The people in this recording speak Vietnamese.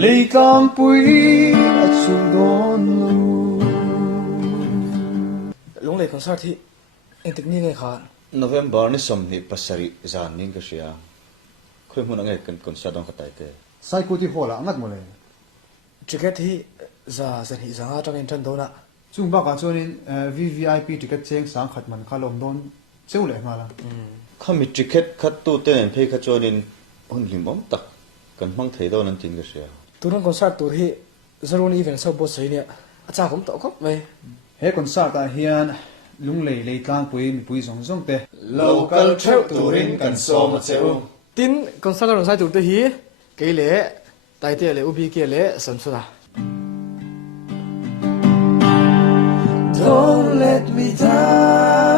Leitlangpui at sudon lu lung lei concert hi eng tikni ngai kha November ni somni pasari zan ning ka sia khoi mun angai kan concert dong khatai te Saikuti hola ngat mole ticket hi za zan hi zanga tang in than dona chung ba ka chonin VVIP ticket cheng sang khat man khalom don cheule mala khami ticket khat tu te en phei kha chonin on limbom tak kan mang thei do nan tin ka sia turun concert tur hi zarun event so bo sei ne acha khom to khop mai he concert a hian lunglei Leitlangpui Mipui zong zong te local trip turin kan som cheu tin concert ron sai tur te hi keile taite le ubi ke le samsura don't let me down